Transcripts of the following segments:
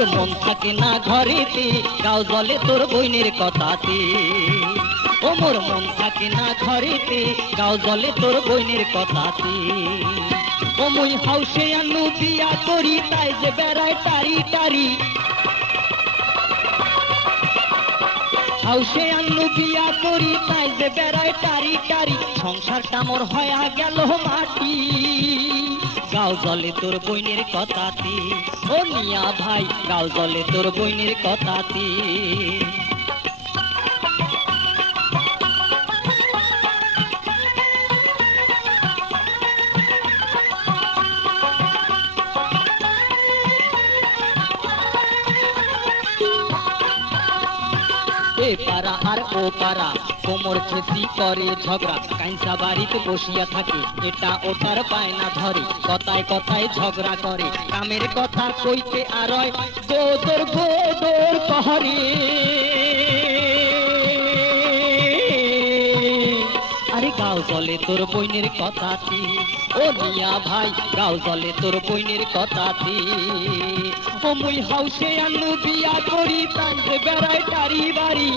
মোর মন থাকে না ঘরেতে, গাও জলে তোর বইনের কথাতে। ও মোর মন থাকে না ঘরেতে, গাও জলে তোর বইনের কথাতে। ও মুই হাউসে আনু বিয়া করি, তাই যে বেড়ায় টারি টারি। হাউসে আনু বিয়া করি, তাই যে বেড়ায় টারি টারি। সংসারটা মোর হয়া গেল মাটি, গাও জলে তোর বইনের কথাতে। ও মিয়া ভাই, গাও জলে তোর বইনের কথাতে। এ পাড়া আর ও পাড়া কোমর খেসি করে ঝগড়া, কাইসা বাড়িতে বসিয়া থাকে, এটা ওটার পায় না ধরে। কথায় কথায় ঝগড়া করে, কামের কথা কইতে আরয় গোদর গোদর কহরে। আরে গাও জলে তোর বইনের কথাতে। ও মিয়া ভাই, গাও জলে তোর বইনের কথাতে। ও মুই হাউসে আনু বিয়া করি, তাই যে বেড়ায় টারি বাড়ি।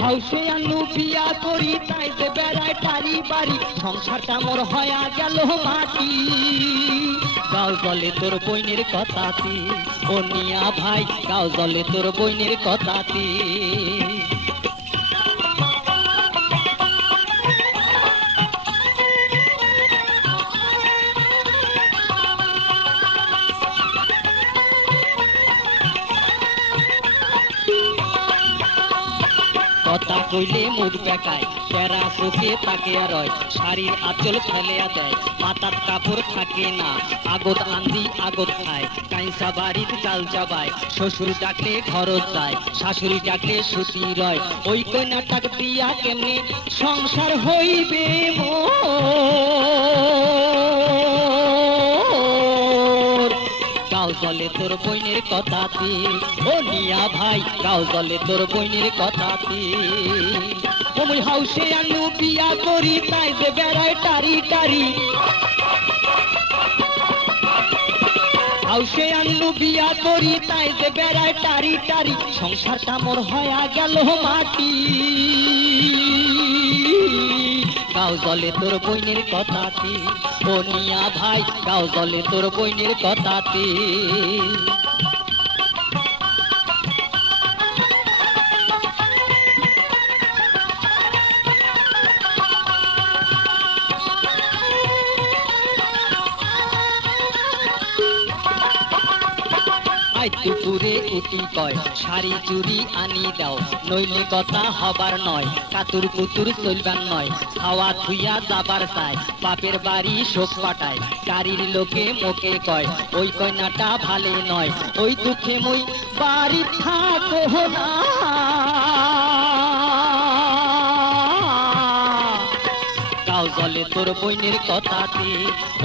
হাউসে আনু বিয়া করি, তাই যে বেড়ায় টারি বাড়ি। সংসারটা মোর হয়া গেল মাটি, গাও জলে তোর বইনের কথাতে। ও মিয়া ভাই, গাও জলে তোর বইনের কথাতে। কথা কইলে মুখ বেকায়, তেরা চোখে তাকিয়া রয়, শাড়ির আঁচল ফেলিয়া দেয়, মাথার কাপড় থাকে না, আগত আন্দি আগত খায়, কাইসা বাড়ির চাল যাবায়, শ্বশুর ডাকলে ঘরত যায়, শাশুড়ি ডাকলে সুতি রয়। ওই কন্যাটাক দিয়া কেমনে সংসার হইবে মোর, গাও জলে তোর বইনের কথাতে। ও মিয়া ভাই, গাও জলে তোর বইনের কথাতে। ও মুই হাউসে আনু বিয়া করি, তাই যে বেড়ায় টারি টারি। হাউসে আনু বিয়া করি, তাই যে বেড়ায় টারি টারি। সংসারটা মোর হয়া গেল মাটি, গাও জলে তোর বইনের কথাতে। ও মিয়া ভাই, গাও জলে তোর বইনের কথাতে। দুপুরে উঠি কয়, শাড়ি চুড়ি আনি দাও, নইলে কথা হবার নয়, কাতুর কুতুর চলবার নয়, খাওয়া থুইয়া যাবার চায়, বাপের বাড়ি শোক পাঠায়, গাড়ির লোকে মোকে কয়, ওই কন্যাটা ভালে নয়, ওই দুঃখে মই বাড়ি থাকো না। গাও জলে তোর বইনের কথাতে।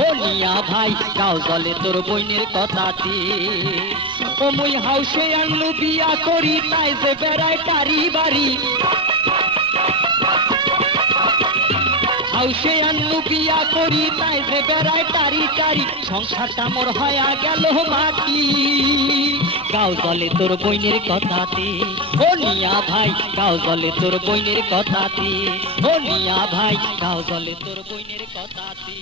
ও মিয়া ভাই, গাও জলে তোর বইনের কথাতে। ও মুই হাউসে আনু বিয়া করি, তাই যে বেড়ায় টারি বাড়ি। হাউসে আনু বিয়া করি, তাই যে বেড়ায় টারি টারি। সংসারটা মোর হয়া গেল মাটি, গাও জলে তোর বইনের কথাতে। ও মিয়া ভাই, গাও জলে তোর বইনের কথাতে। ও মিয়া ভাই, গাও জলে তোর বইনের কথাতে।